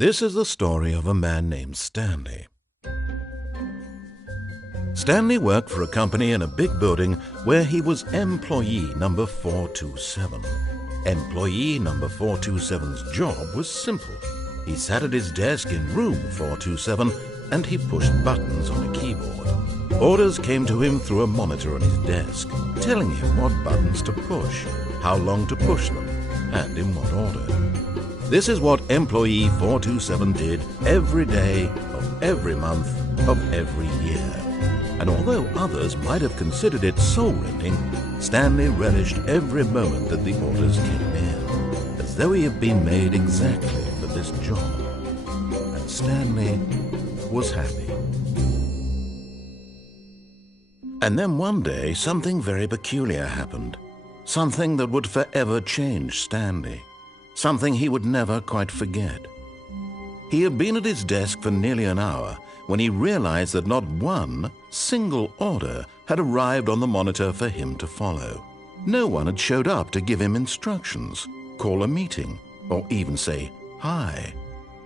This is the story of a man named Stanley. Stanley worked for a company in a big building where he was employee number 427. Employee number 427's job was simple. He sat at his desk in room 427 and he pushed buttons on a keyboard. Orders came to him through a monitor on his desk, telling him what buttons to push, how long to push them, and in what order. This is what employee 427 did every day of every month of every year. And although others might have considered it soul-rending, Stanley relished every moment that the orders came in, as though he had been made exactly for this job. And Stanley was happy. And then one day, something very peculiar happened. Something that would forever change Stanley. Something he would never quite forget. He had been at his desk for nearly an hour when he realized that not one single order had arrived on the monitor for him to follow. No one had showed up to give him instructions, call a meeting, or even say hi.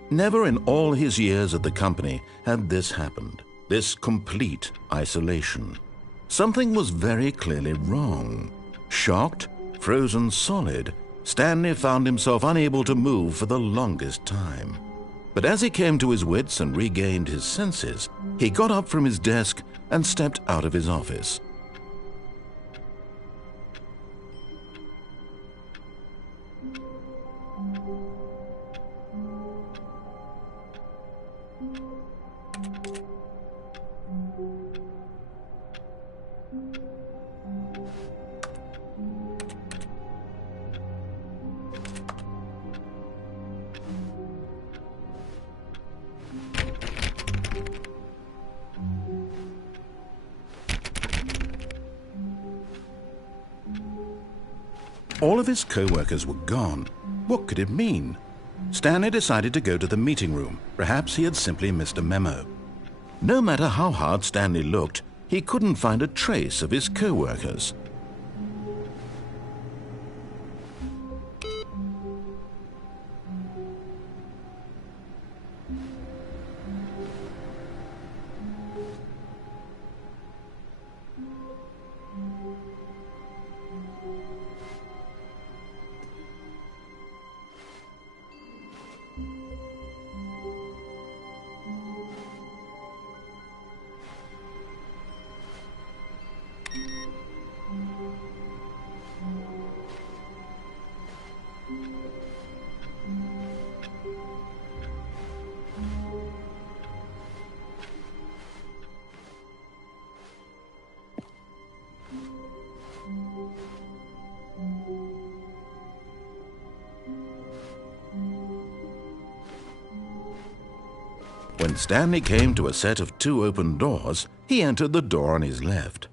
Never in all his years at the company had this happened, this complete isolation. Something was very clearly wrong. Shocked, frozen solid, Stanley found himself unable to move for the longest time. But as he came to his wits and regained his senses, he got up from his desk and stepped out of his office. All of his co-workers were gone. What could it mean? Stanley decided to go to the meeting room. Perhaps he had simply missed a memo. No matter how hard Stanley looked, he couldn't find a trace of his co-workers. When Stanley came to a set of 2 open doors, he entered the door on his left.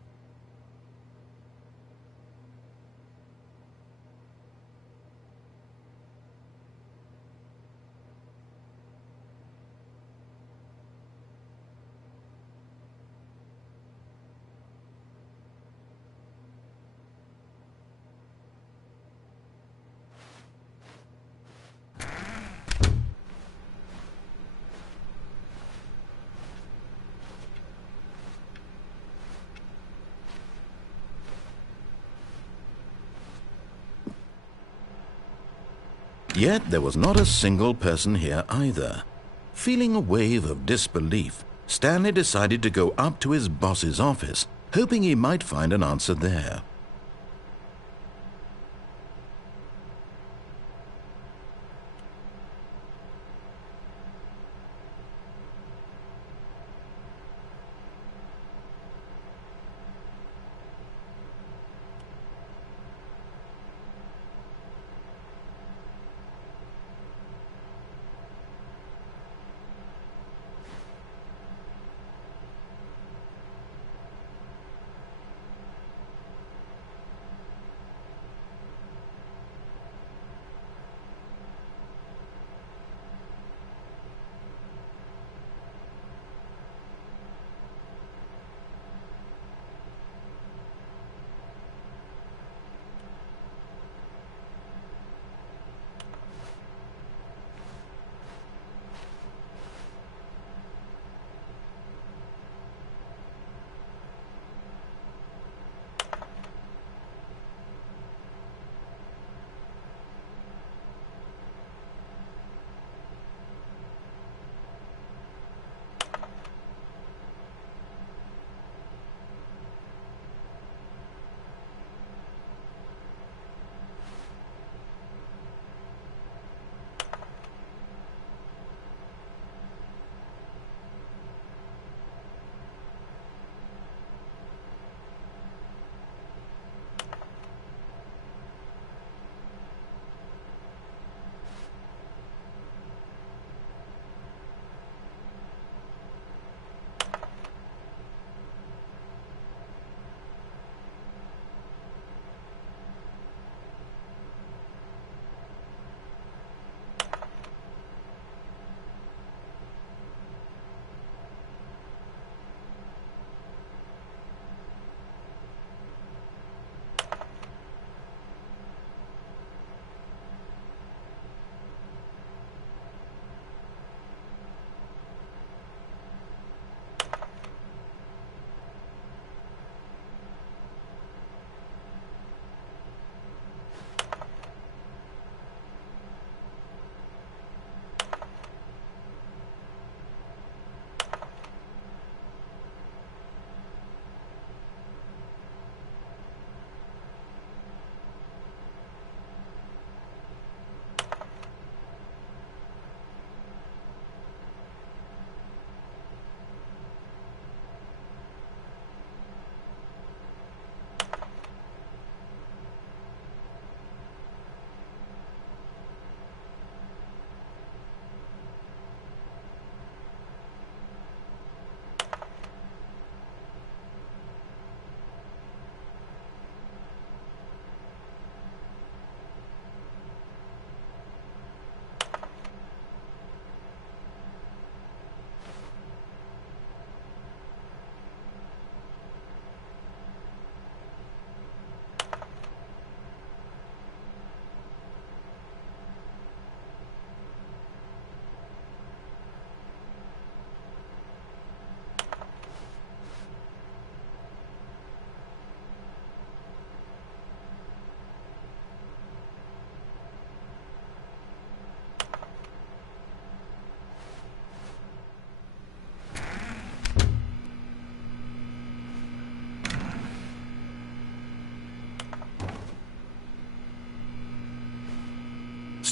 Yet there was not a single person here either. Feeling a wave of disbelief, Stanley decided to go up to his boss's office, hoping he might find an answer there.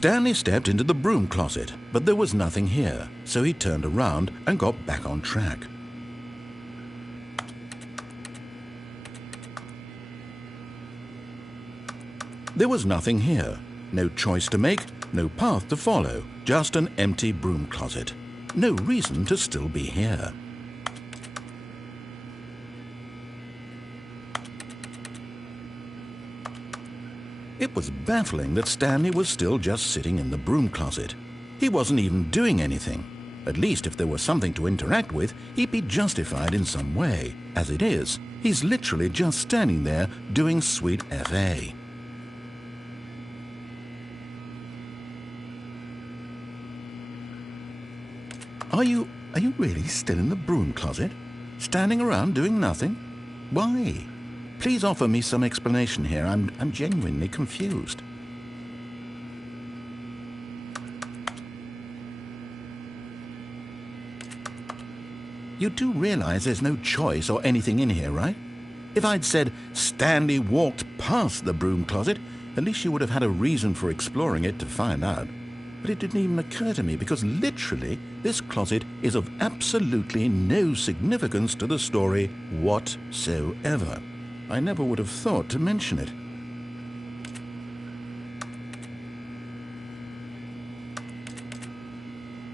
Stanley stepped into the broom closet, but there was nothing here, so he turned around and got back on track. There was nothing here. No choice to make, no path to follow, just an empty broom closet. No reason to still be here. It was baffling that Stanley was still just sitting in the broom closet. He wasn't even doing anything. At least if there was something to interact with, he'd be justified in some way. As it is, he's literally just standing there doing sweet FA. Are you really still in the broom closet? Standing around doing nothing? Why? Please offer me some explanation here. I'm genuinely confused. You do realize there's no choice or anything in here, right? If I'd said Stanley walked past the broom closet, at least you would have had a reason for exploring it to find out. But it didn't even occur to me because literally this closet is of absolutely no significance to the story whatsoever. I never would have thought to mention it.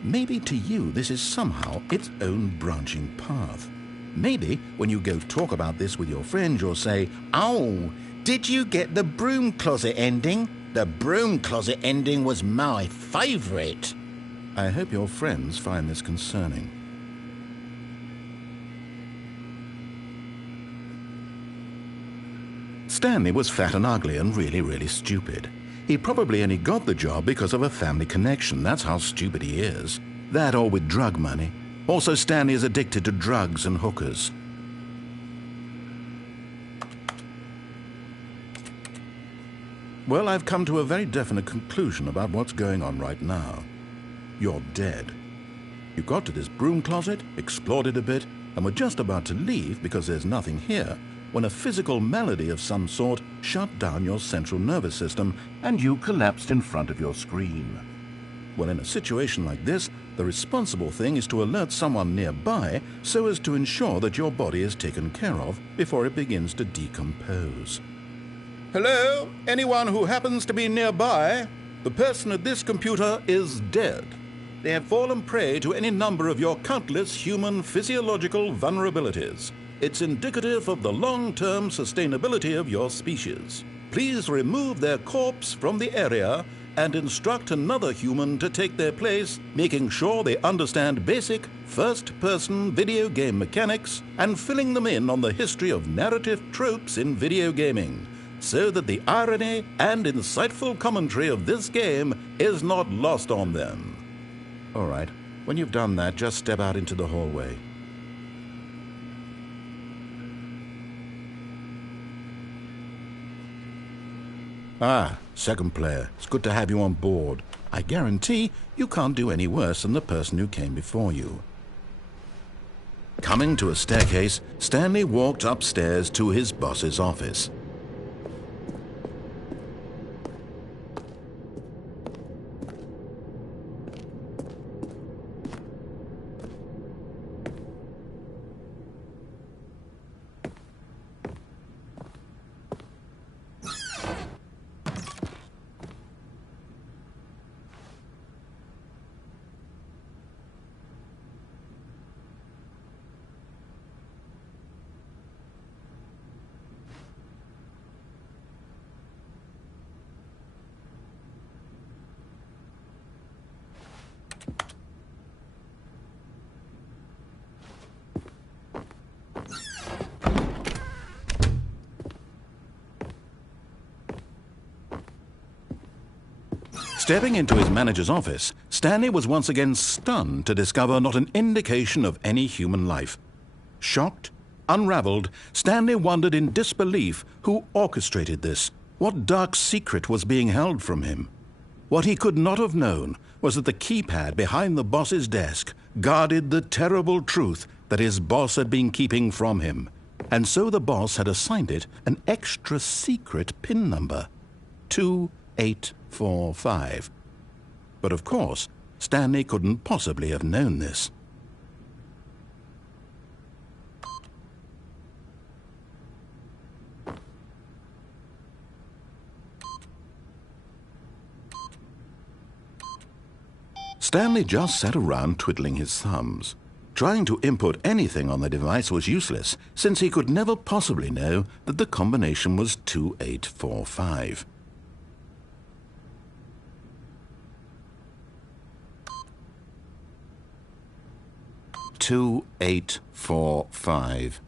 Maybe to you this is somehow its own branching path. Maybe when you go talk about this with your friends you'll say, "Oh, did you get the broom closet ending? The broom closet ending was my favourite." I hope your friends find this concerning. Stanley was fat and ugly and really stupid. He probably only got the job because of a family connection. That's how stupid he is. That or with drug money. Also, Stanley is addicted to drugs and hookers. Well, I've come to a very definite conclusion about what's going on right now. You're dead. You got to this broom closet, explored it a bit, and were just about to leave because there's nothing here, when a physical malady of some sort shut down your central nervous system and you collapsed in front of your screen. Well, in a situation like this, the responsible thing is to alert someone nearby so as to ensure that your body is taken care of before it begins to decompose. Hello? Anyone who happens to be nearby? The person at this computer is dead. They have fallen prey to any number of your countless human physiological vulnerabilities. It's indicative of the long-term sustainability of your species. Please remove their corpse from the area and instruct another human to take their place, making sure they understand basic first-person video game mechanics and filling them in on the history of narrative tropes in video gaming, so that the irony and insightful commentary of this game is not lost on them. All right, when you've done that, just step out into the hallway. Ah, second player. It's good to have you on board. I guarantee you can't do any worse than the person who came before you. Coming to a staircase, Stanley walked upstairs to his boss's office. Stepping into his manager's office, Stanley was once again stunned to discover not an indication of any human life. Shocked, unraveled, Stanley wondered in disbelief who orchestrated this. What dark secret was being held from him? What he could not have known was that the keypad behind the boss's desk guarded the terrible truth that his boss had been keeping from him. And so the boss had assigned it an extra secret PIN number. 2845. But of course, Stanley couldn't possibly have known this. Stanley just sat around twiddling his thumbs. Trying to input anything on the device was useless, since he could never possibly know that the combination was 2845. "2845.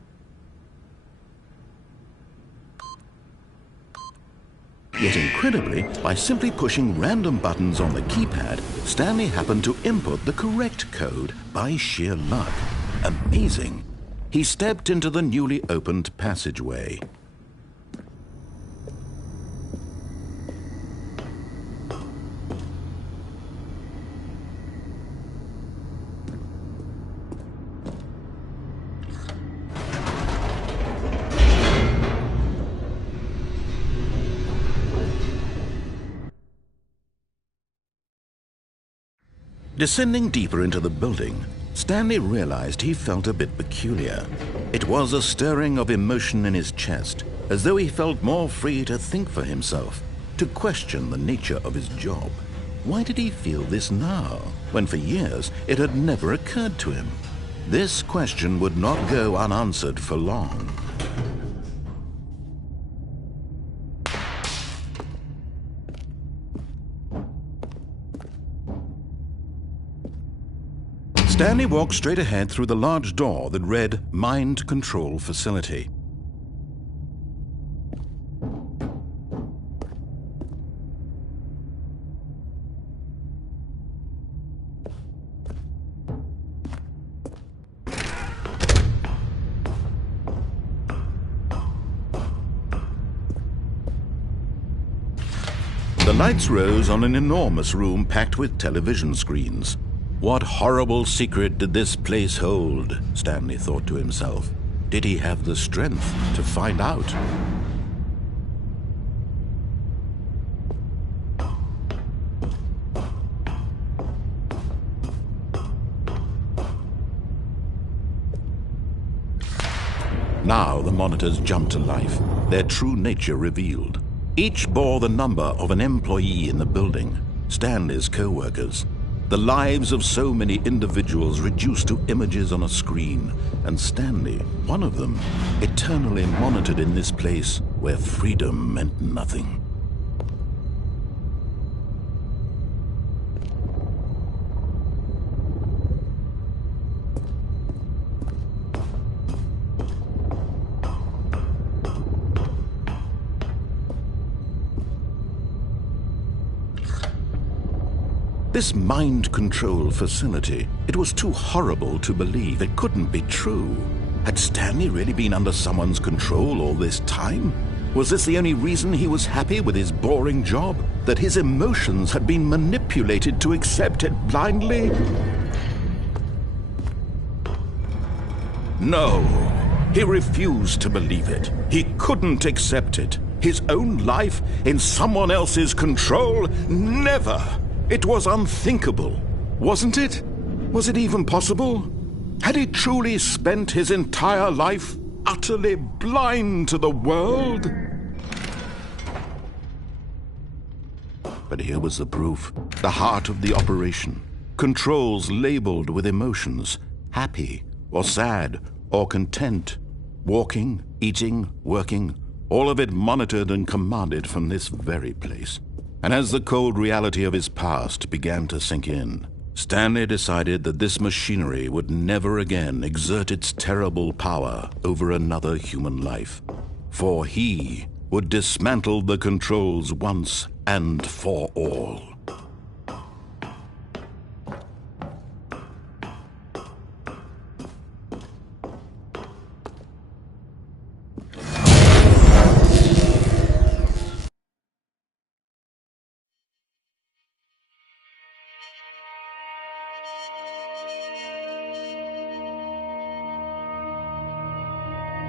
Yet incredibly, by simply pushing random buttons on the keypad, Stanley happened to input the correct code by sheer luck. Amazing! He stepped into the newly opened passageway. Descending deeper into the building, Stanley realized he felt a bit peculiar. It was a stirring of emotion in his chest, as though he felt more free to think for himself, to question the nature of his job. Why did he feel this now, when for years it had never occurred to him? This question would not go unanswered for long. Stanley walked straight ahead through the large door that read Mind Control Facility. The lights rose on an enormous room packed with television screens. What horrible secret did this place hold? Stanley thought to himself. Did he have the strength to find out? Now the monitors jumped to life, their true nature revealed. Each bore the number of an employee in the building, Stanley's co-workers. The lives of so many individuals reduced to images on a screen, and Stanley, one of them, eternally monitored in this place where freedom meant nothing. This mind control facility, it was too horrible to believe. It couldn't be true. Had Stanley really been under someone's control all this time? Was this the only reason he was happy with his boring job? That his emotions had been manipulated to accept it blindly? No, he refused to believe it. He couldn't accept it. His own life in someone else's control? Never! It was unthinkable, wasn't it? Was it even possible? Had he truly spent his entire life utterly blind to the world? But here was the proof, the heart of the operation. Controls labeled with emotions, happy or sad or content, walking, eating, working, all of it monitored and commanded from this very place. And as the cold reality of his past began to sink in, Stanley decided that this machinery would never again exert its terrible power over another human life. For he would dismantle the controls once and for all.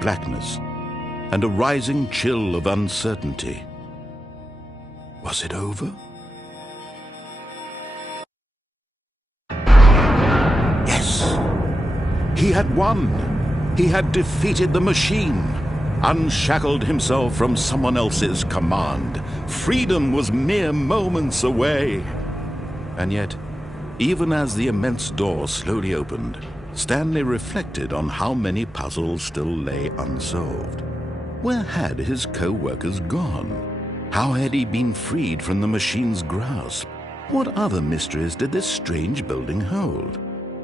Blackness, and a rising chill of uncertainty. Was it over? He had won. He had defeated the machine, unshackled himself from someone else's command. Freedom was mere moments away. And yet, even as the immense door slowly opened, Stanley reflected on how many puzzles still lay unsolved. Where had his co-workers gone? How had he been freed from the machine's grasp? What other mysteries did this strange building hold?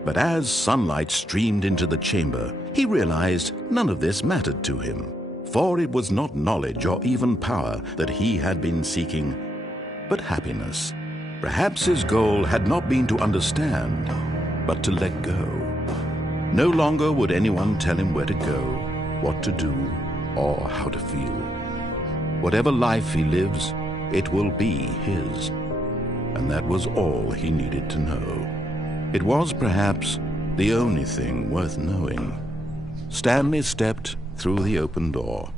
But as sunlight streamed into the chamber, he realized none of this mattered to him, for it was not knowledge or even power that he had been seeking, but happiness. Perhaps his goal had not been to understand, but to let go. No longer would anyone tell him where to go, what to do, or how to feel. Whatever life he lives, it will be his. And that was all he needed to know. It was perhaps the only thing worth knowing. Stanley stepped through the open door.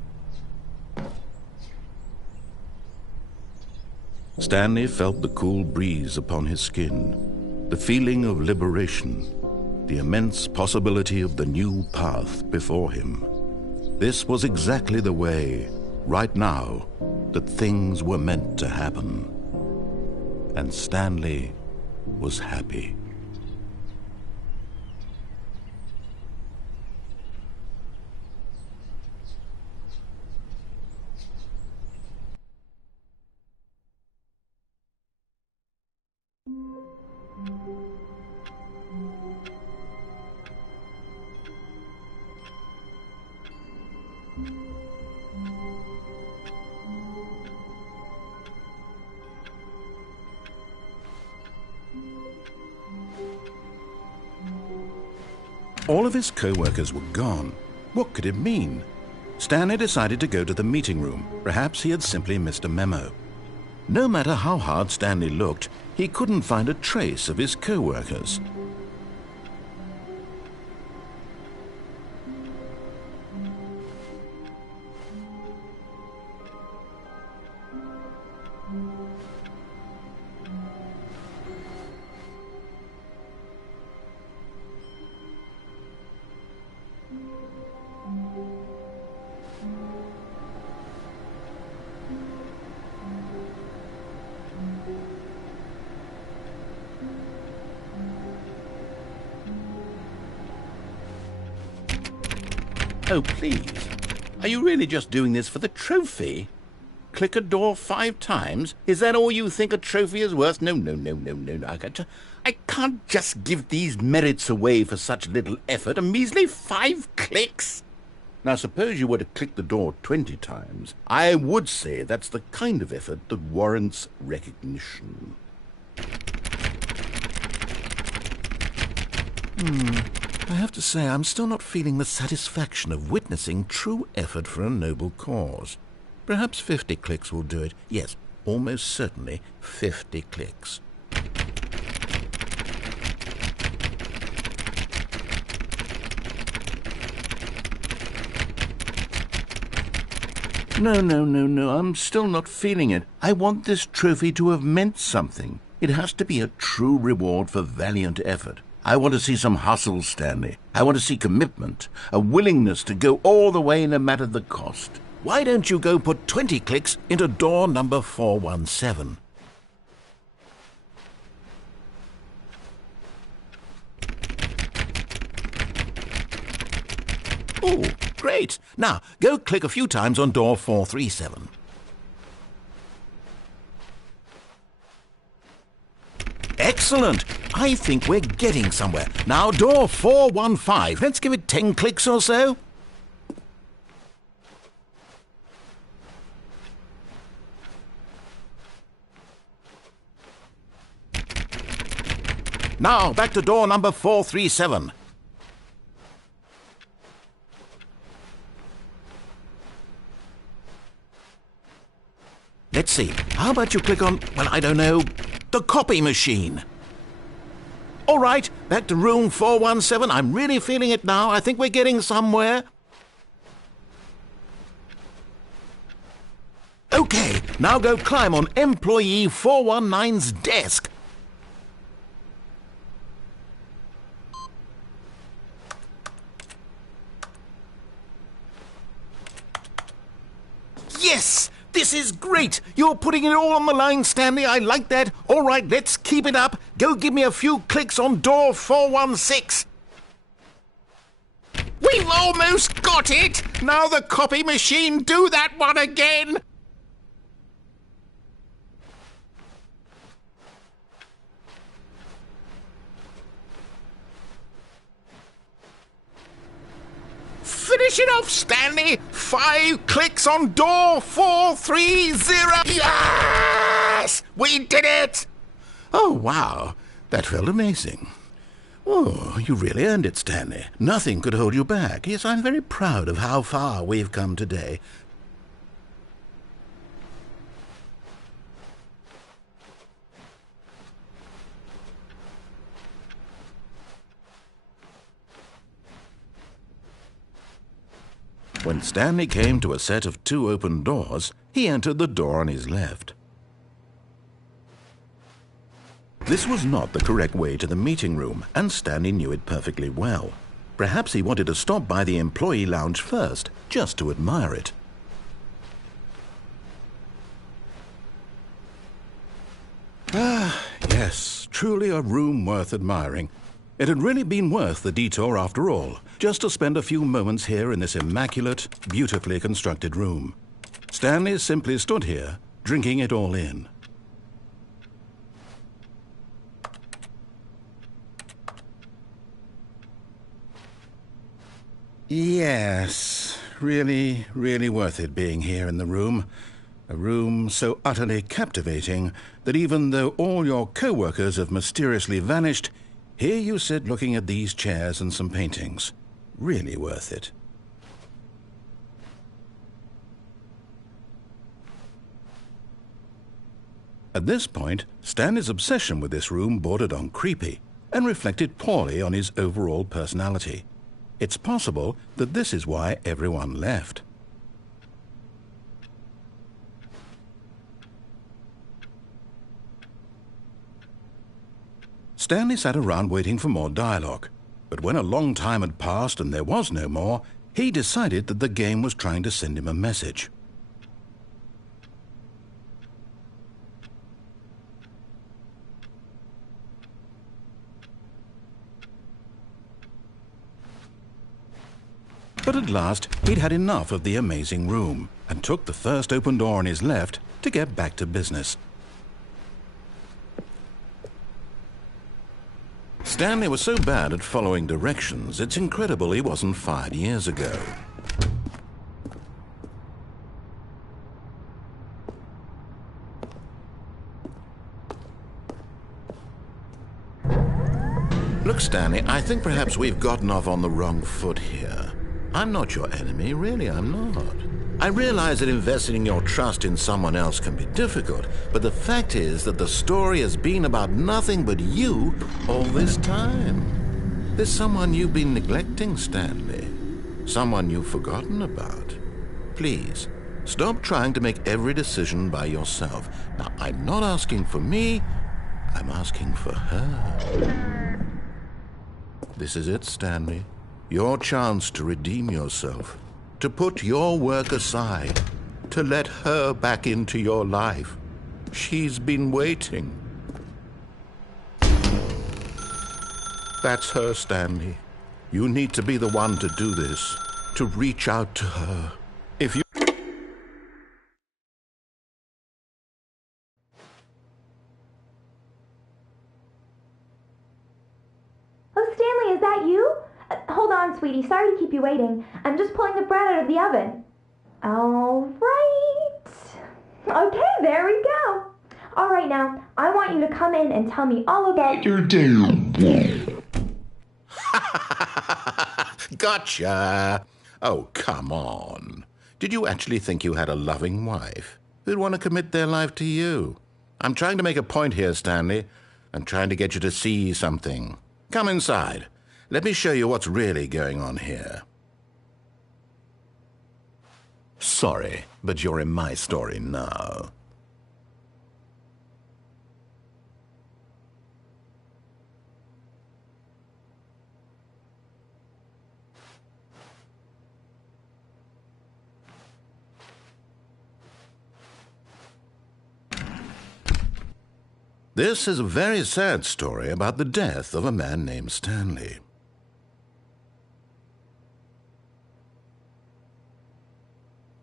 Stanley felt the cool breeze upon his skin, the feeling of liberation, the immense possibility of the new path before him. This was exactly the way, right now, that things were meant to happen. And Stanley was happy. All of his co-workers were gone. What could it mean? Stanley decided to go to the meeting room. Perhaps he had simply missed a memo. No matter how hard Stanley looked, he couldn't find a trace of his co-workers. Oh, please. Are you really just doing this for the trophy? Click a door 5 times? Is that all you think a trophy is worth? No. I can't just give these merits away for such little effort. A measly 5 clicks? Now, suppose you were to click the door 20 times. I would say that's the kind of effort that warrants recognition. I have to say, I'm still not feeling the satisfaction of witnessing true effort for a noble cause. Perhaps 50 clicks will do it. Yes, almost certainly 50 clicks. No, I'm still not feeling it. I want this trophy to have meant something. It has to be a true reward for valiant effort. I want to see some hustle, Stanley. I want to see commitment, a willingness to go all the way no matter the cost. Why don't you go put 20 clicks into door number 417? Oh, great. Now, go click a few times on door 437. Excellent. I think we're getting somewhere. Now, door 415. Let's give it 10 clicks or so. Now, back to door number 437. Let's see. How about you click on, well, I don't know, the copy machine. All right, back to room 417. I'm really feeling it now. I think we're getting somewhere. Okay, now go climb on employee 419's desk. Yes! This is great! You're putting it all on the line, Stanley. I like that. All right, let's keep it up. Go give me a few clicks on door 416. We've almost got it! Now the copy machine, do that one again! Finish it off, Stanley! 5 clicks on door 430! Yes! We did it! Oh, wow. That felt amazing. Oh, you really earned it, Stanley. Nothing could hold you back. Yes, I'm very proud of how far we've come today. When Stanley came to a set of 2 open doors, he entered the door on his left. This was not the correct way to the meeting room, and Stanley knew it perfectly well. Perhaps he wanted to stop by the employee lounge first, just to admire it. Ah, yes, truly a room worth admiring. It had really been worth the detour after all, just to spend a few moments here in this immaculate, beautifully constructed room. Stanley simply stood here, drinking it all in. Yes, really, really worth it being here in the room. A room so utterly captivating that even though all your co-workers have mysteriously vanished, here you sit looking at these chairs and some paintings. Really worth it. At this point, Stanley's obsession with this room bordered on creepy and reflected poorly on his overall personality. It's possible that this is why everyone left. Stanley sat around waiting for more dialogue, but when a long time had passed and there was no more, he decided that the game was trying to send him a message. But at last, he'd had enough of the amazing room and took the first open door on his left to get back to business. Stanley was so bad at following directions, it's incredible he wasn't fired years ago. Look, Stanley, I think perhaps we've gotten off on the wrong foot here. I'm not your enemy, really, I'm not. I realize that investing your trust in someone else can be difficult, but the fact is that the story has been about nothing but you all this time. There's someone you've been neglecting, Stanley. Someone you've forgotten about. Please, stop trying to make every decision by yourself. Now, I'm not asking for me, I'm asking for her. This is it, Stanley. Your chance to redeem yourself, to put your work aside, to let her back into your life. She's been waiting. That's her, Stanley. You need to be the one to do this, to reach out to her. If you... Oh, Stanley, is that you? Hold on, sweetie. Sorry to keep you waiting. I'm just pulling the bread out of the oven. All right. Okay, there we go. All right, now, I want you to come in and tell me all about your day. Gotcha. Oh, come on. Did you actually think you had a loving wife who'd want to commit their life to you? I'm trying to make a point here, Stanley. I'm trying to get you to see something. Come inside. Let me show you what's really going on here. Sorry, but you're in my story now. This is a very sad story about the death of a man named Stanley.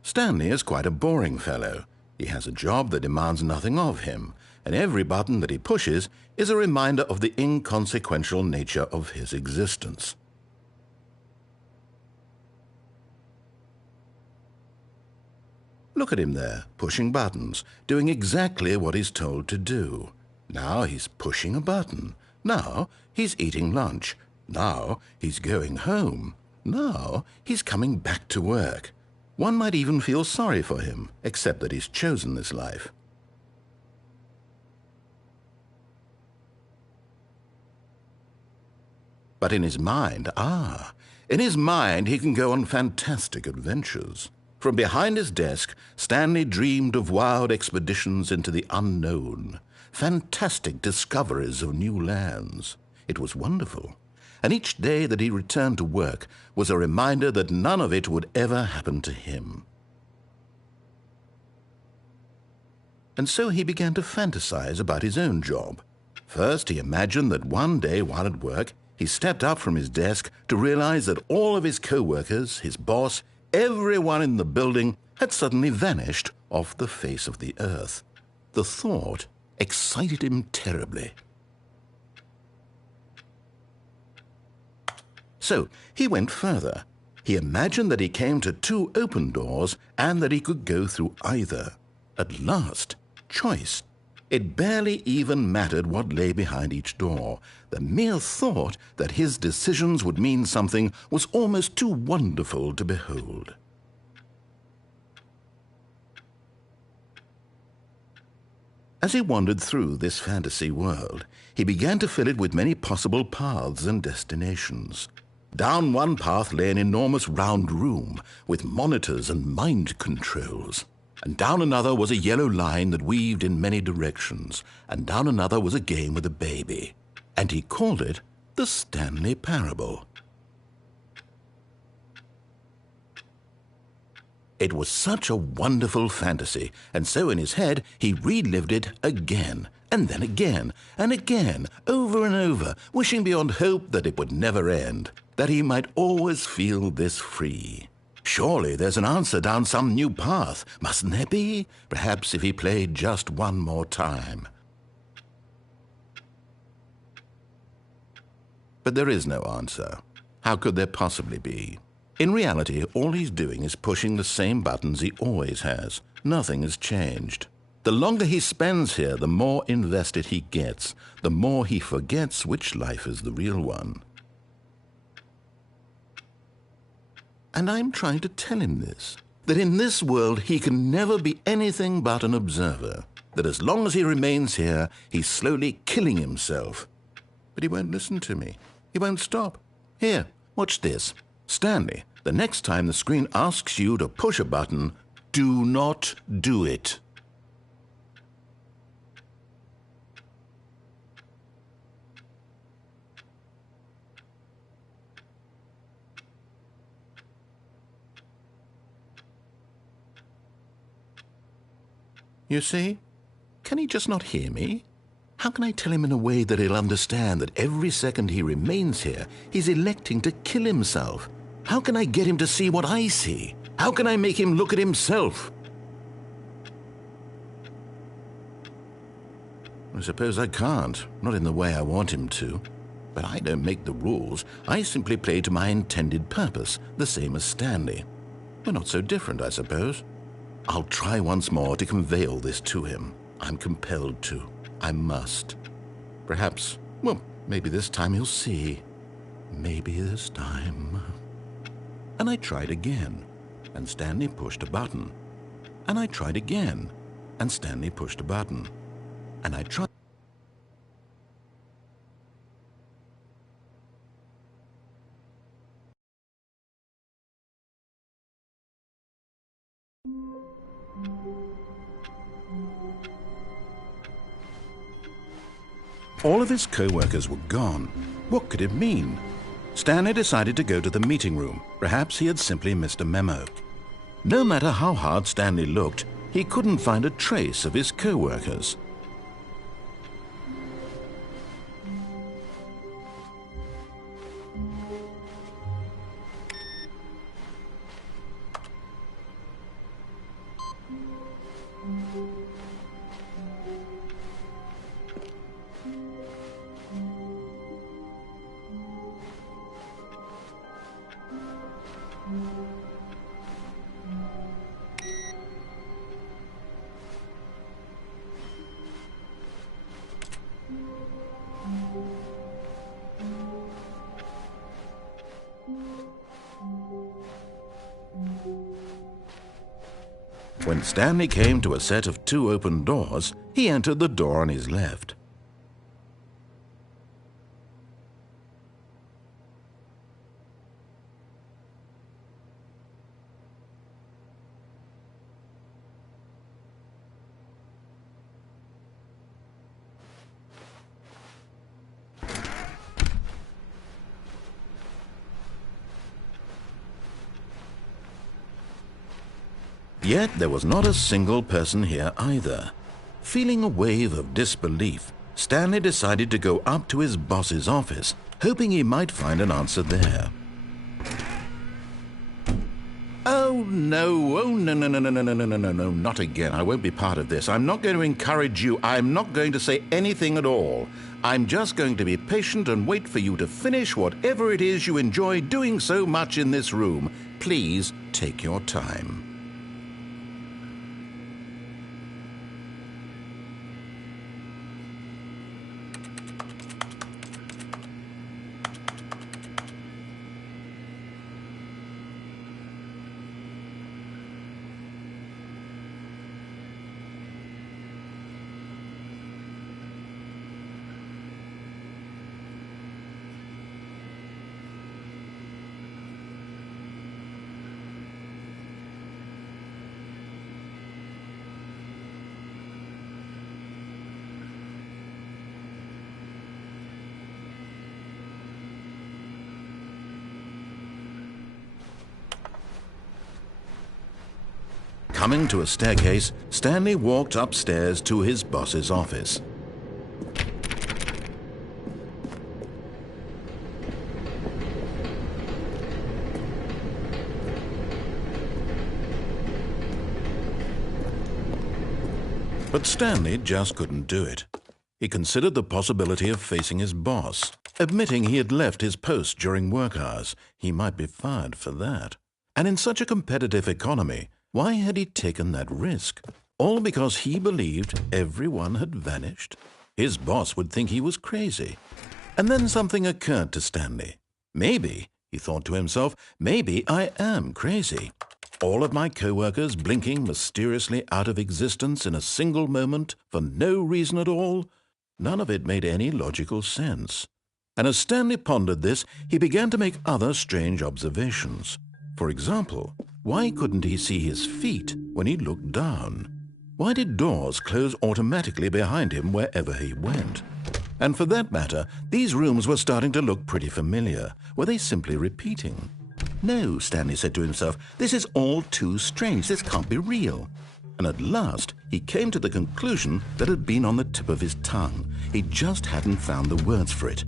Stanley is quite a boring fellow. He has a job that demands nothing of him, and every button that he pushes is a reminder of the inconsequential nature of his existence. Look at him there, pushing buttons, doing exactly what he's told to do. Now he's pushing a button. Now he's eating lunch. Now he's going home. Now he's coming back to work. One might even feel sorry for him, except that he's chosen this life. But in his mind, in his mind he can go on fantastic adventures. From behind his desk, Stanley dreamed of wild expeditions into the unknown, fantastic discoveries of new lands. It was wonderful, and each day that he returned to work was a reminder that none of it would ever happen to him. And so he began to fantasize about his own job. First, he imagined that one day while at work, he stepped up from his desk to realize that all of his co-workers, his boss, everyone in the building had suddenly vanished off the face of the earth. The thought excited him terribly. So he went further. He imagined that he came to 2 open doors and that he could go through either. At last, choice. It barely even mattered what lay behind each door. The mere thought that his decisions would mean something was almost too wonderful to behold. As he wandered through this fantasy world, he began to fill it with many possible paths and destinations. Down one path lay an enormous round room with monitors and mind controls. And down another was a yellow line that weaved in many directions, and down another was a game with a baby. And he called it the Stanley Parable. It was such a wonderful fantasy, and so in his head he relived it again, and then again, and again, over and over, wishing beyond hope that it would never end, that he might always feel this free. Surely there's an answer down some new path, mustn't there be? Perhaps if he played just one more time. But there is no answer. How could there possibly be? In reality, all he's doing is pushing the same buttons he always has. Nothing has changed. The longer he spends here, the more invested he gets, the more he forgets which life is the real one. And I'm trying to tell him this, that in this world he can never be anything but an observer, that as long as he remains here, he's slowly killing himself. But he won't listen to me. He won't stop. Here, watch this. Stanley, the next time the screen asks you to push a button, do not do it. You see? Can he just not hear me? How can I tell him in a way that he'll understand that every second he remains here, he's electing to kill himself? How can I get him to see what I see? How can I make him look at himself? I suppose I can't, not in the way I want him to. But I don't make the rules. I simply play to my intended purpose, the same as Stanley. We're not so different, I suppose. I'll try once more to convey all this to him. I'm compelled to. I must. Perhaps, well, maybe this time he'll see. Maybe this time. And I tried again, and Stanley pushed a button. And I tried again, and Stanley pushed a button. And I tried. All of his co-workers were gone. What could it mean? Stanley decided to go to the meeting room. Perhaps he had simply missed a memo. No matter how hard Stanley looked, he couldn't find a trace of his co-workers. When Stanley came to a set of 2 open doors, he entered the door on his left. Yet there was not a single person here either. Feeling a wave of disbelief, Stanley decided to go up to his boss's office, hoping he might find an answer there. Oh, no. Oh, no, no, no, no, no, no, no, no, no, no, not again. I won't be part of this. I'm not going to encourage you. I'm not going to say anything at all. I'm just going to be patient and wait for you to finish whatever it is you enjoy doing so much in this room. Please take your time. Coming to a staircase, Stanley walked upstairs to his boss's office. But Stanley just couldn't do it. He considered the possibility of facing his boss. Admitting he had left his post during work hours, he might be fired for that. And in such a competitive economy, why had he taken that risk? All because he believed everyone had vanished? His boss would think he was crazy. And then something occurred to Stanley. Maybe, he thought to himself, maybe I am crazy. All of my co-workers blinking mysteriously out of existence in a single moment for no reason at all? None of it made any logical sense. And as Stanley pondered this, he began to make other strange observations. For example, why couldn't he see his feet when he looked down? Why did doors close automatically behind him wherever he went? And for that matter, these rooms were starting to look pretty familiar. Were they simply repeating? No, Stanley said to himself, this is all too strange. This can't be real. And at last, he came to the conclusion that had been on the tip of his tongue. He just hadn't found the words for it.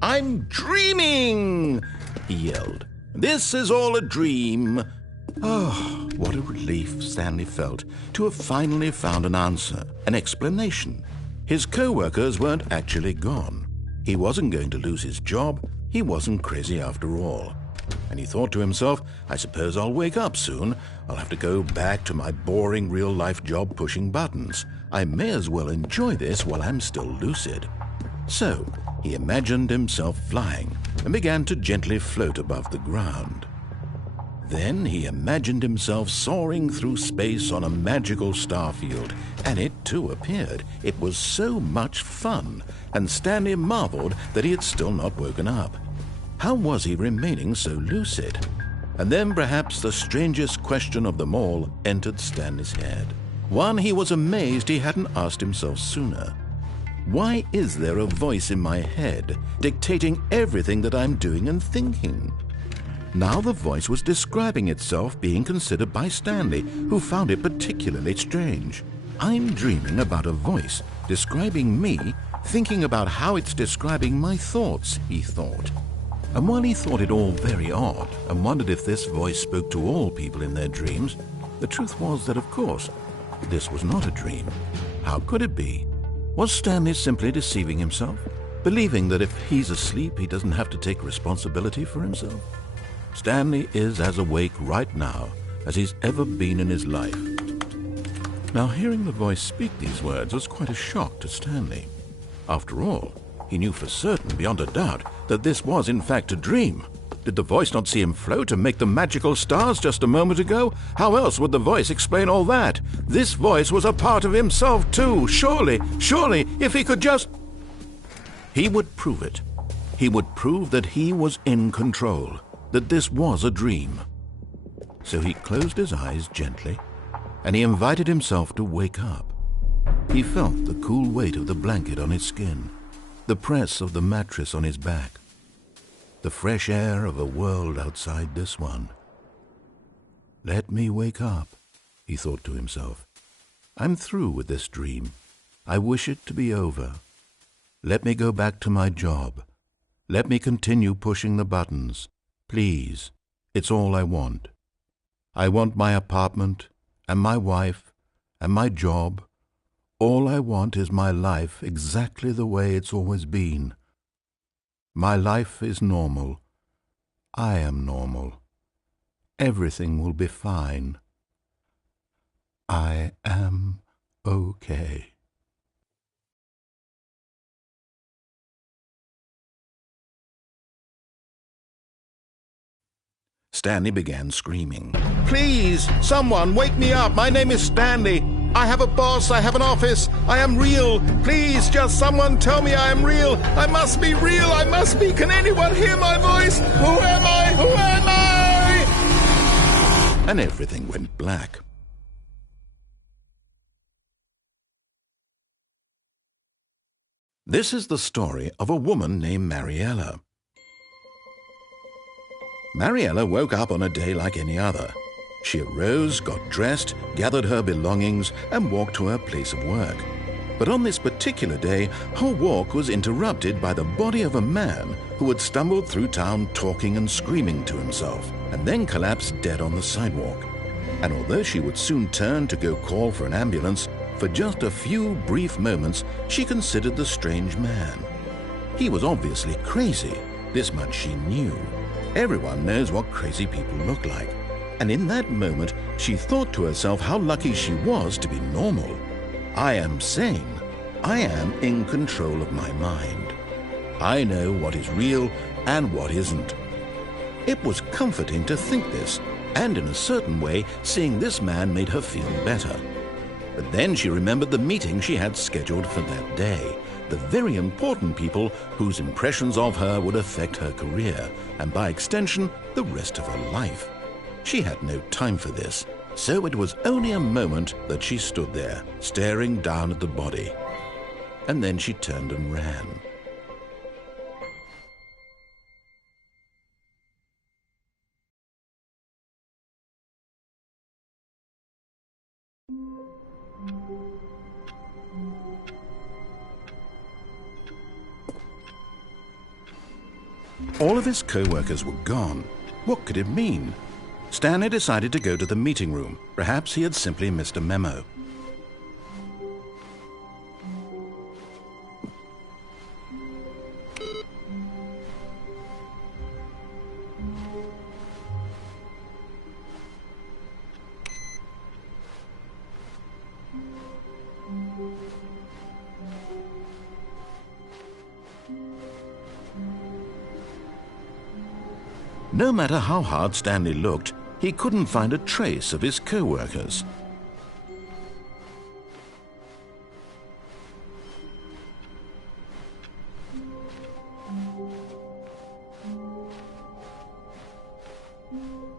"I'm dreaming!" he yelled. "This is all a dream." Oh, what a relief Stanley felt to have finally found an answer, an explanation. His co-workers weren't actually gone. He wasn't going to lose his job. He wasn't crazy after all. And he thought to himself, I suppose I'll wake up soon. I'll have to go back to my boring real-life job pushing buttons. I may as well enjoy this while I'm still lucid. So he imagined himself flying and began to gently float above the ground. Then he imagined himself soaring through space on a magical starfield, and it too appeared. It was so much fun, and Stanley marveled that he had still not woken up. How was he remaining so lucid? And then perhaps the strangest question of them all entered Stanley's head. One he was amazed he hadn't asked himself sooner. Why is there a voice in my head dictating everything that I'm doing and thinking? Now the voice was describing itself being considered by Stanley, who found it particularly strange. I'm dreaming about a voice describing me, thinking about how it's describing my thoughts, he thought. And while he thought it all very odd and wondered if this voice spoke to all people in their dreams, the truth was that, of course, this was not a dream. How could it be? Was Stanley simply deceiving himself, believing that if he's asleep he doesn't have to take responsibility for himself? Stanley is as awake right now as he's ever been in his life. Now, hearing the voice speak these words was quite a shock to Stanley. After all, he knew for certain, beyond a doubt, that this was in fact a dream. Did the voice not see him float and make the magical stars just a moment ago? How else would the voice explain all that? This voice was a part of himself too. Surely, if he could just... He would prove it. He would prove that he was in control, that this was a dream. So he closed his eyes gently, and he invited himself to wake up. He felt the cool weight of the blanket on his skin, the press of the mattress on his back, the fresh air of a world outside this one. Let me wake up, he thought to himself. I'm through with this dream. I wish it to be over. Let me go back to my job. Let me continue pushing the buttons. Please, it's all I want. I want my apartment, and my wife, and my job. All I want is my life exactly the way it's always been. My life is normal. I am normal. Everything will be fine. I am okay. Stanley began screaming. Please, someone, wake me up. My name is Stanley. I have a boss. I have an office. I am real. Please, just someone tell me I am real. I must be real. I must be. Can anyone hear my voice? Who am I? Who am I? And everything went black. This is the story of a woman named Mariella. Mariella woke up on a day like any other. She arose, got dressed, gathered her belongings, and walked to her place of work. But on this particular day, her walk was interrupted by the body of a man who had stumbled through town talking and screaming to himself, and then collapsed dead on the sidewalk. And although she would soon turn to go call for an ambulance, for just a few brief moments she considered the strange man. He was obviously crazy, this much she knew. Everyone knows what crazy people look like. And in that moment, she thought to herself how lucky she was to be normal. I am sane. I am in control of my mind. I know what is real and what isn't. It was comforting to think this, and in a certain way, seeing this man made her feel better. But then she remembered the meeting she had scheduled for that day, the very important people whose impressions of her would affect her career, and by extension, the rest of her life. She had no time for this, so it was only a moment that she stood there, staring down at the body. And then she turned and ran. All of his co-workers were gone. What could it mean? Stanley decided to go to the meeting room. Perhaps he had simply missed a memo. No matter how hard Stanley looked, he couldn't find a trace of his co-workers.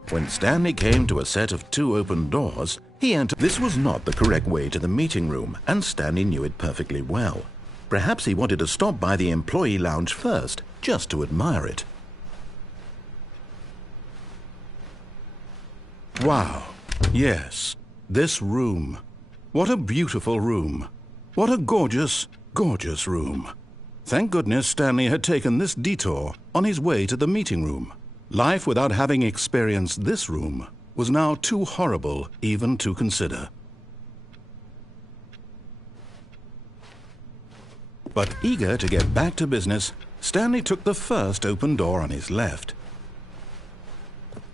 When Stanley came to a set of 2 open doors, he entered. This was not the correct way to the meeting room, and Stanley knew it perfectly well. Perhaps he wanted to stop by the employee lounge first, just to admire it. Wow, yes, this room. What a beautiful room. What a gorgeous, gorgeous room. Thank goodness Stanley had taken this detour on his way to the meeting room. Life without having experienced this room was now too horrible even to consider. But eager to get back to business, Stanley took the first open door on his left.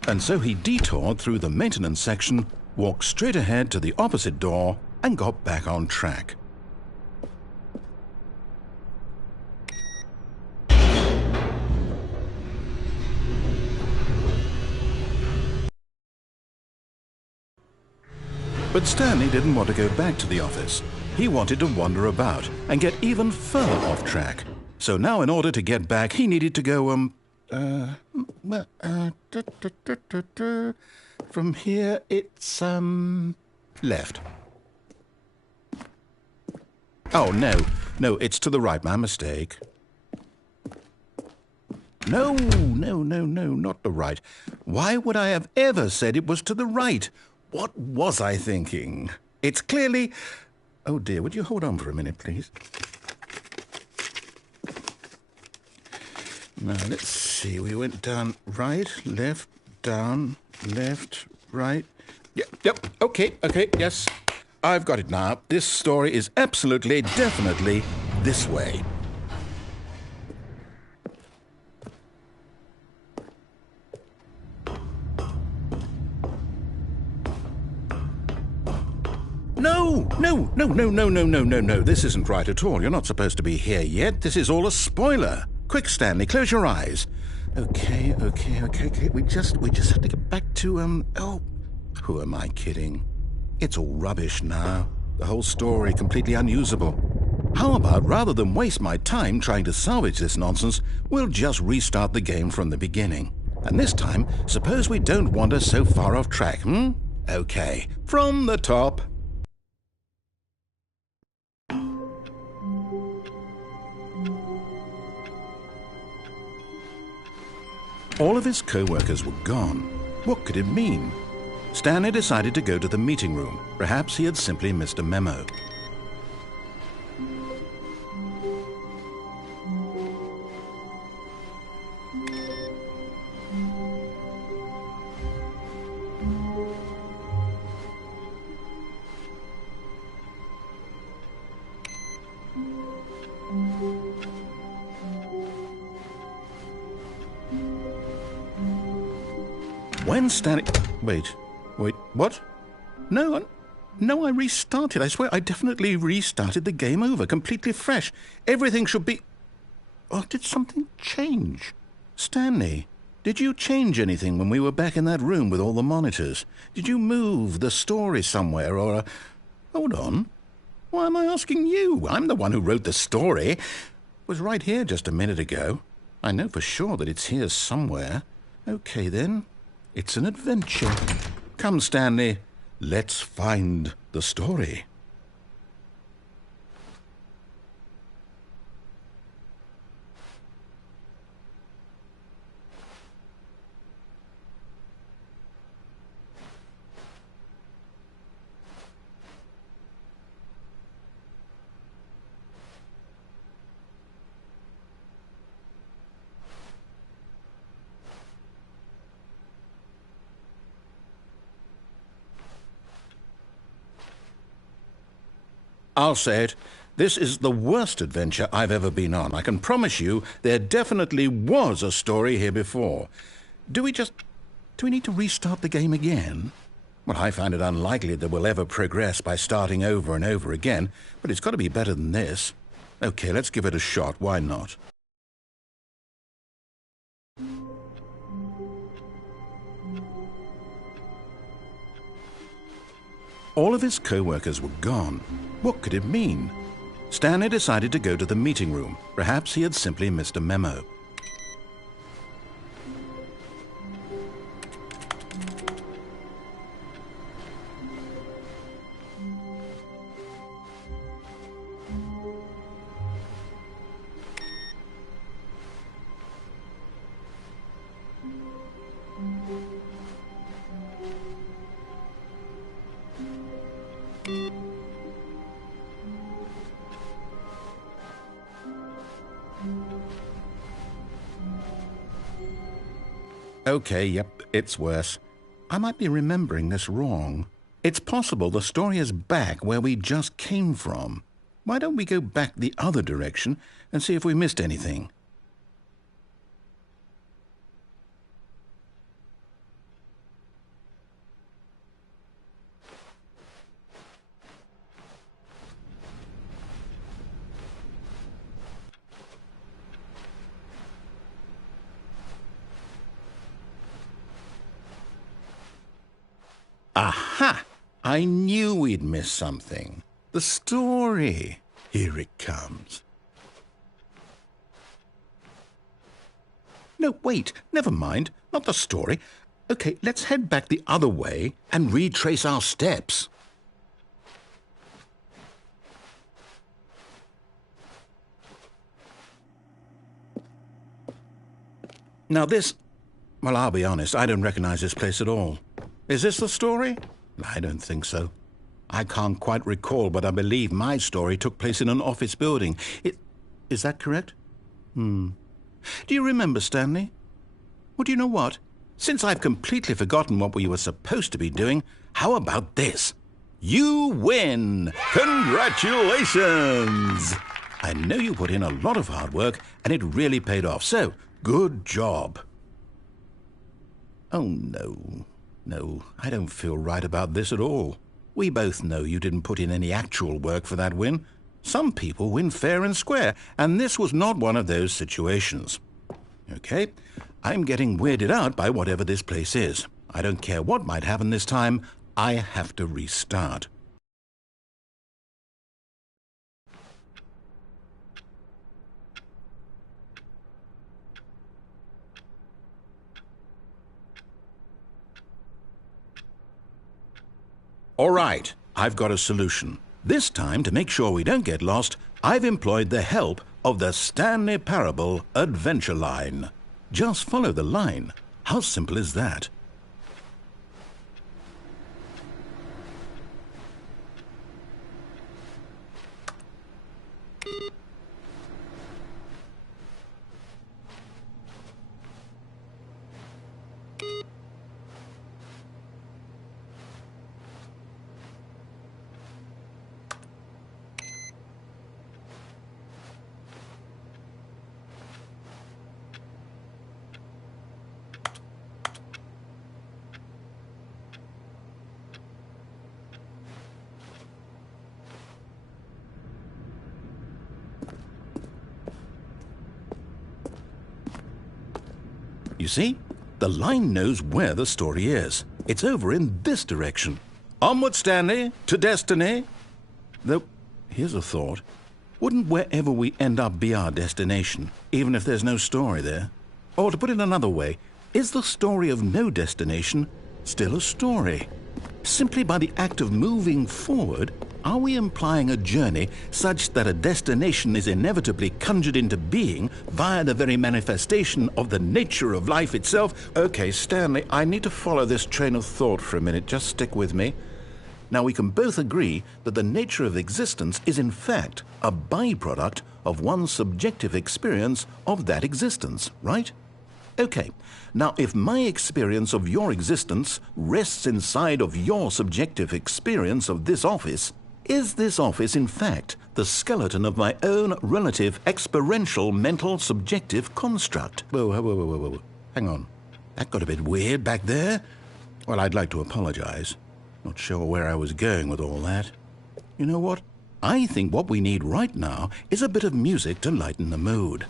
And so he detoured through the maintenance section, walked straight ahead to the opposite door, and got back on track. But Stanley didn't want to go back to the office. He wanted to wander about and get even further off track. So now in order to get back, he needed to go, from here it's, left. Oh, no, it's to the right, my mistake. No, not the right. Why would I have ever said it was to the right? What was I thinking? It's clearly... Oh dear, would you hold on for a minute, please? Now, let's see. We went down right, left, down, left, right. Yep, okay, yes. I've got it now. This story is absolutely, definitely this way. No. This isn't right at all. You're not supposed to be here yet. This is all a spoiler. Quick, Stanley, close your eyes. Okay. We just have to get back to, oh, who am I kidding? It's all rubbish now. The whole story completely unusable. How about, rather than waste my time trying to salvage this nonsense, we'll just restart the game from the beginning. And this time, suppose we don't wander so far off track, Okay, from the top. All of his co-workers were gone. What could it mean? Stanley decided to go to the meeting room. Perhaps he had simply missed a memo. When Stanley... Wait, what? No, I restarted. I swear I definitely restarted the game over, completely fresh. Everything should be... Oh, did something change? Stanley, did you change anything when we were back in that room with all the monitors? Did you move the story somewhere or... Hold on. Why am I asking you? I'm the one who wrote the story. It was right here just a minute ago. I know for sure that it's here somewhere. Okay, then. It's an adventure. Come, Stanley. Let's find the story. I'll say it. This is the worst adventure I've ever been on. I can promise you there definitely was a story here before. Do we need to restart the game again? Well, I find it unlikely that we'll ever progress by starting over and over again, but it's got to be better than this. Okay, let's give it a shot. Why not? All of his co-workers were gone. What could it mean? Stanley decided to go to the meeting room. Perhaps he had simply missed a memo. Okay, yep, it's worse. I might be remembering this wrong. It's possible the story is back where we just came from. Why don't we go back the other direction and see if we missed anything? Aha! I knew we'd miss something. The story. Here it comes. No, wait, never mind. Not the story. Okay, let's head back the other way and retrace our steps. Now this... Well, I'll be honest, I don't recognize this place at all. Is this the story? I don't think so. I can't quite recall, but I believe my story took place in an office building. Is that correct? Do you remember, Stanley? Well, do you know what? Since I've completely forgotten what we were supposed to be doing, how about this? You win! Congratulations! I know you put in a lot of hard work, and it really paid off, so good job. Oh, no. No, I don't feel right about this at all. We both know you didn't put in any actual work for that win. Some people win fair and square, and this was not one of those situations. Okay, I'm getting weirded out by whatever this place is. I don't care what might happen this time. I have to restart. All right, I've got a solution. This time, to make sure we don't get lost, I've employed the help of the Stanley Parable Adventure Line. Just follow the line. How simple is that? You see? The line knows where the story is. It's over in this direction. Onward, Stanley, to destiny. Though, here's a thought. Wouldn't wherever we end up be our destination, even if there's no story there? Or to put it another way, is the story of no destination still a story? Simply by the act of moving forward, are we implying a journey such that a destination is inevitably conjured into being via the very manifestation of the nature of life itself? Okay, Stanley, I need to follow this train of thought for a minute. Just stick with me. Now, we can both agree that the nature of existence is in fact a byproduct of one's subjective experience of that existence, right? Okay, now if my experience of your existence rests inside of your subjective experience of this office, is this office in fact the skeleton of my own relative experiential mental subjective construct? Whoa. Hang on. That got a bit weird back there. Well, I'd like to apologize. Not sure where I was going with all that. You know what? I think what we need right now is a bit of music to lighten the mood.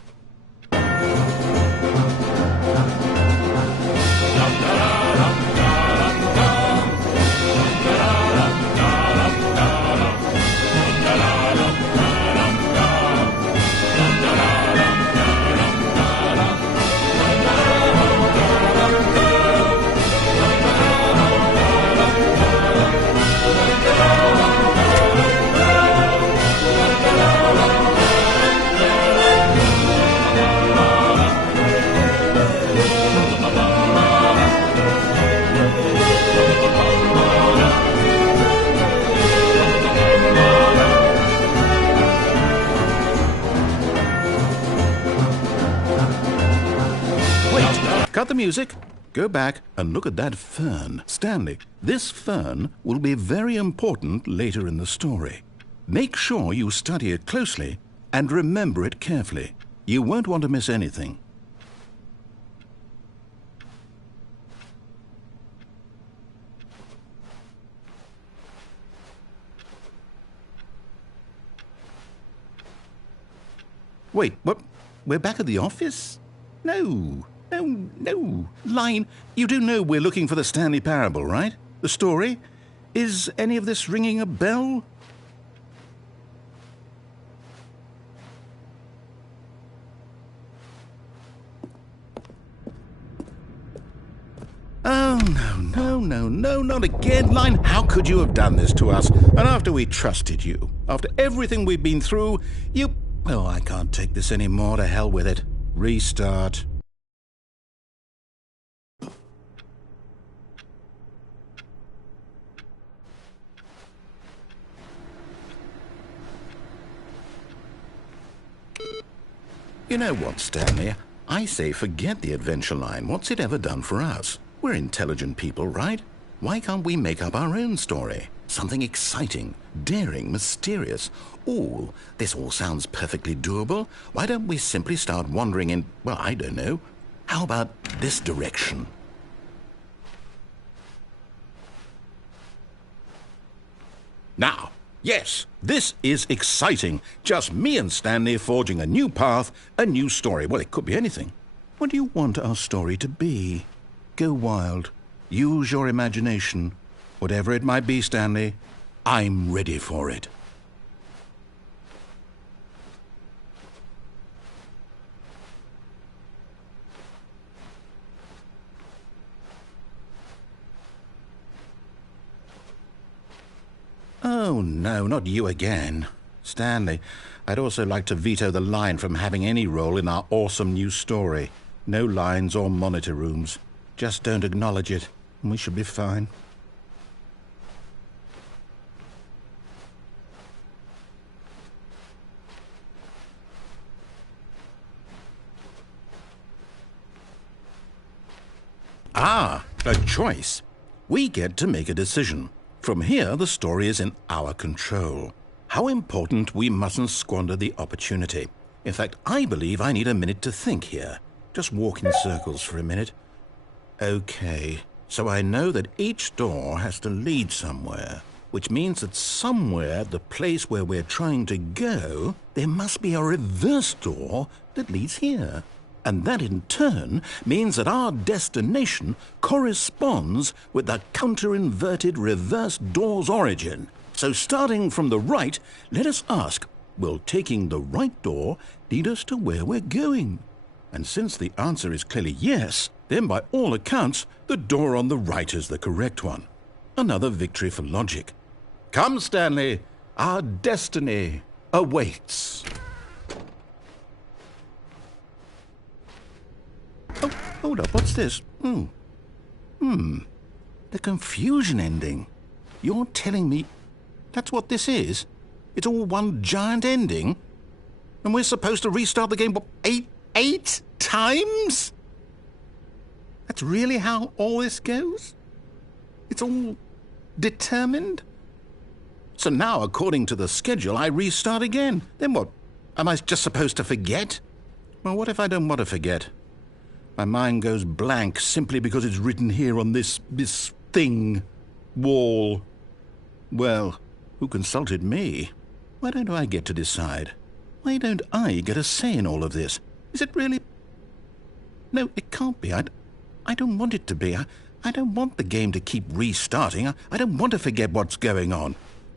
Cut the music, go back and look at that fern. Stanley, this fern will be very important later in the story. Make sure you study it closely and remember it carefully. You won't want to miss anything. Wait, what? We're back at the office? No. Line, you do know we're looking for the Stanley Parable, right? The story? Is any of this ringing a bell? Oh, no, not again, Line. How could you have done this to us? And after we trusted you, after everything we've been through, you... Oh, I can't take this anymore. To hell with it. Restart. You know what, Stanley? I say forget the adventure line. What's it ever done for us? We're intelligent people, right? Why can't we make up our own story? Something exciting, daring, mysterious. Ooh, this all sounds perfectly doable. Why don't we simply start wandering in, well, I don't know. How about this direction? Now, yes, this is exciting. Just me and Stanley forging a new path, a new story. Well, it could be anything. What do you want our story to be? Go wild. Use your imagination. Whatever it might be, Stanley, I'm ready for it. Oh, no, not you again. Stanley, I'd also like to veto the line from having any role in our awesome new story. No lines or monitor rooms. Just don't acknowledge it, and we should be fine. Ah, a choice. We get to make a decision. From here, the story is in our control. How important we mustn't squander the opportunity. In fact, I believe I need a minute to think here. Just walk in circles for a minute. Okay, so I know that each door has to lead somewhere, which means that somewhere, the place where we're trying to go, there must be a reverse door that leads here. And that in turn means that our destination corresponds with the counter-inverted reverse door's origin. So starting from the right, let us ask, will taking the right door lead us to where we're going? And since the answer is clearly yes, then by all accounts, the door on the right is the correct one. Another victory for logic. Come, Stanley, our destiny awaits. Oh, hold up, what's this? The confusion ending. You're telling me that's what this is? It's all one giant ending? And we're supposed to restart the game, what, eight times? That's really how all this goes? It's all determined? So now, according to the schedule, I restart again. Then what? Am I just supposed to forget? Well, what if I don't want to forget? My mind goes blank simply because it's written here on this thing, wall. Well, who consulted me? Why don't I get to decide? Why don't I get a say in all of this? Is it really? No, it can't be. I don't want it to be. I don't want the game to keep restarting. I don't want to forget what's going on.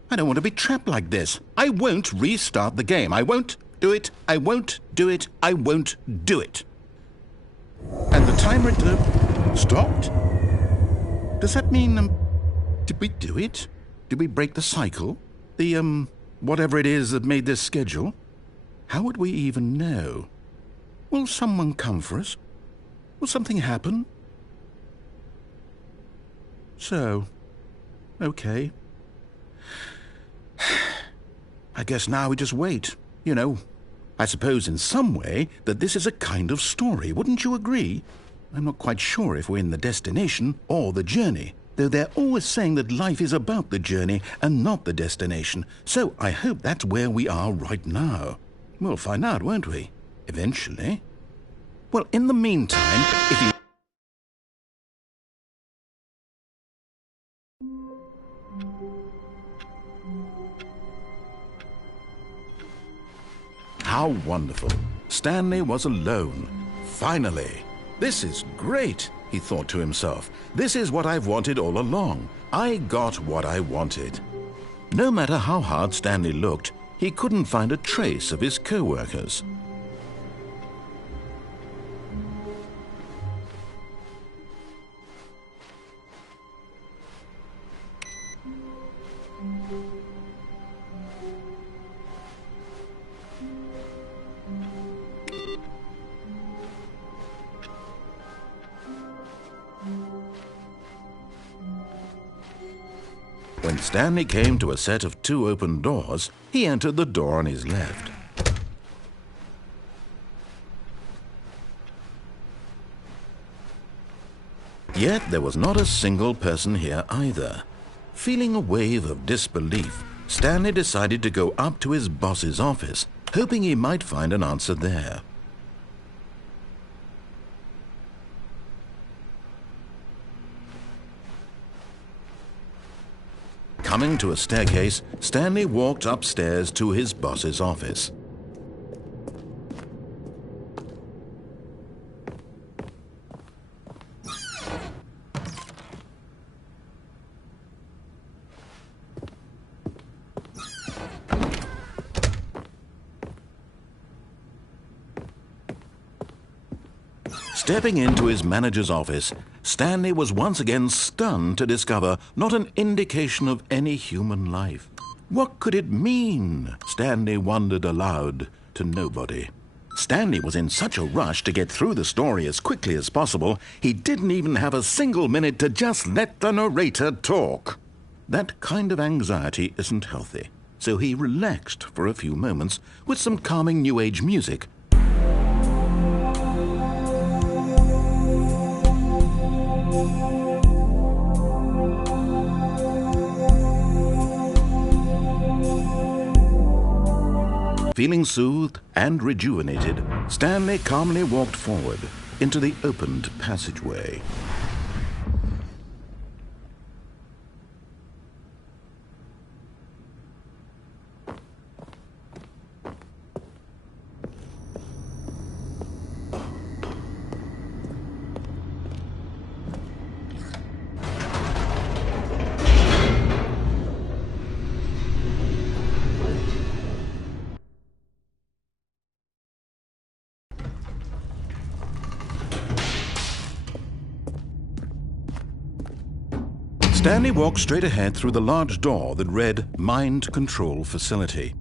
I don't want to be trapped like this. I won't restart the game. I won't do it. I won't do it. I won't do it. And the timer stopped? Does that mean, did we do it? Did we break the cycle? The, whatever it is that made this schedule? How would we even know? Will someone come for us? Will something happen? So, okay. I guess now we just wait, you know. I suppose in some way that this is a kind of story, wouldn't you agree? I'm not quite sure if we're in the destination or the journey, though they're always saying that life is about the journey and not the destination, so I hope that's where we are right now. We'll find out, won't we? Eventually. Well, in the meantime, if you... How wonderful. Stanley was alone. Finally. This is great, he thought to himself. This is what I've wanted all along. I got what I wanted. No matter how hard Stanley looked, he couldn't find a trace of his co-workers. When Stanley came to a set of 2 open doors, he entered the door on his left. Yet there was not a single person here either. Feeling a wave of disbelief, Stanley decided to go up to his boss's office, hoping he might find an answer there. Coming to a staircase, Stanley walked upstairs to his boss's office. Stepping into his manager's office, Stanley was once again stunned to discover not an indication of any human life. What could it mean? Stanley wondered aloud to nobody. Stanley was in such a rush to get through the story as quickly as possible, he didn't even have a single minute to just let the narrator talk. That kind of anxiety isn't healthy, so he relaxed for a few moments with some calming New Age music. Feeling soothed and rejuvenated, Stanley calmly walked forward into the opened passageway. Stanley walked straight ahead through the large door that read Mind Control Facility.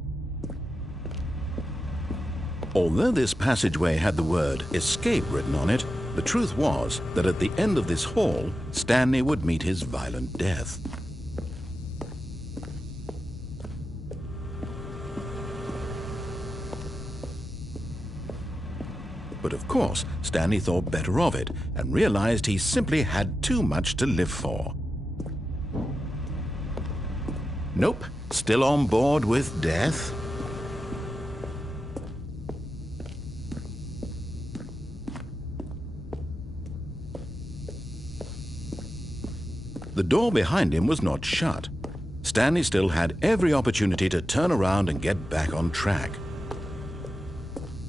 Although this passageway had the word Escape written on it, the truth was that at the end of this hall, Stanley would meet his violent death. But of course, Stanley thought better of it and realized he simply had too much to live for. Nope, still on board with death. The door behind him was not shut. Stanley still had every opportunity to turn around and get back on track.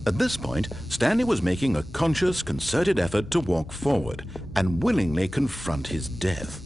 At this point, Stanley was making a conscious, concerted effort to walk forward and willingly confront his death.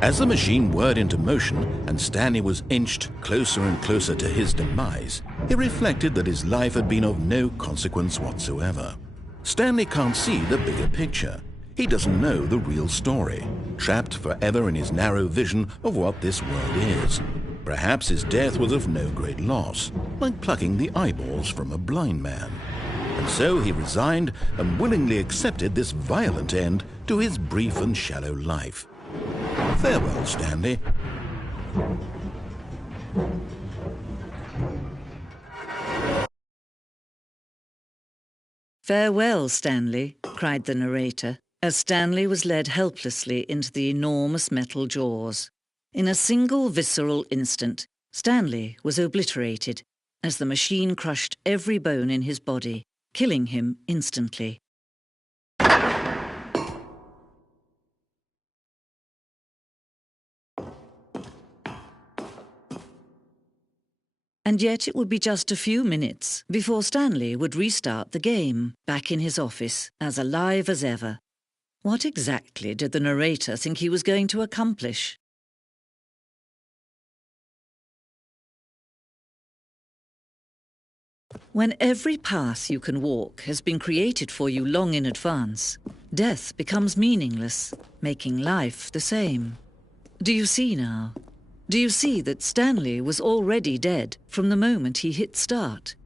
As the machine whirred into motion and Stanley was inched closer and closer to his demise, he reflected that his life had been of no consequence whatsoever. Stanley can't see the bigger picture. He doesn't know the real story, trapped forever in his narrow vision of what this world is. Perhaps his death was of no great loss, like plucking the eyeballs from a blind man. And so he resigned and willingly accepted this violent end to his brief and shallow life. Farewell, Stanley. "Farewell, Stanley," cried the narrator, as Stanley was led helplessly into the enormous metal jaws. In a single visceral instant, Stanley was obliterated, as the machine crushed every bone in his body, killing him instantly. And yet it would be just a few minutes before Stanley would restart the game, back in his office, as alive as ever. What exactly did the narrator think he was going to accomplish? When every path you can walk has been created for you long in advance, death becomes meaningless, making life the same. Do you see now? Do you see that Stanley was already dead from the moment he hit start?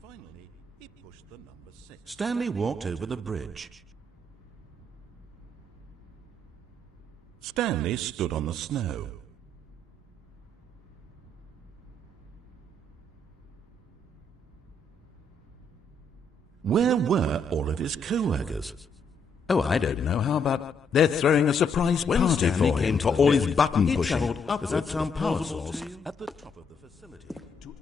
Finally, he pushed the number 6. Stanley walked over the bridge. Stanley stood on the snow. Where were all of his co-workers? Oh, I don't know. How about they're throwing a surprise party for him for all his button pushing? He travelled upwards some power source at the top of the facility to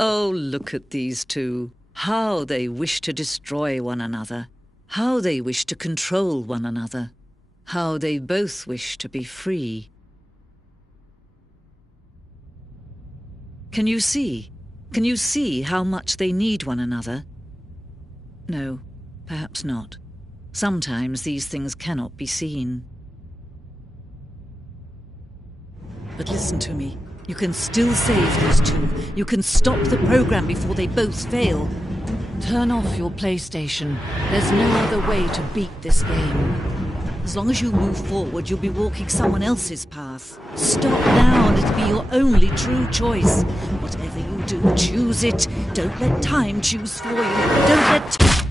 Oh, look at these two. How they wish to destroy one another. How they wish to control one another. How they both wish to be free. Can you see? Can you see how much they need one another? No, perhaps not. Sometimes these things cannot be seen. But listen to me. You can still save these two. You can stop the program before they both fail. Turn off your PlayStation. There's no other way to beat this game. As long as you move forward, you'll be walking someone else's path. Stop now and it'll be your only true choice. Whatever you do, choose it. Don't let time choose for you. Don't let...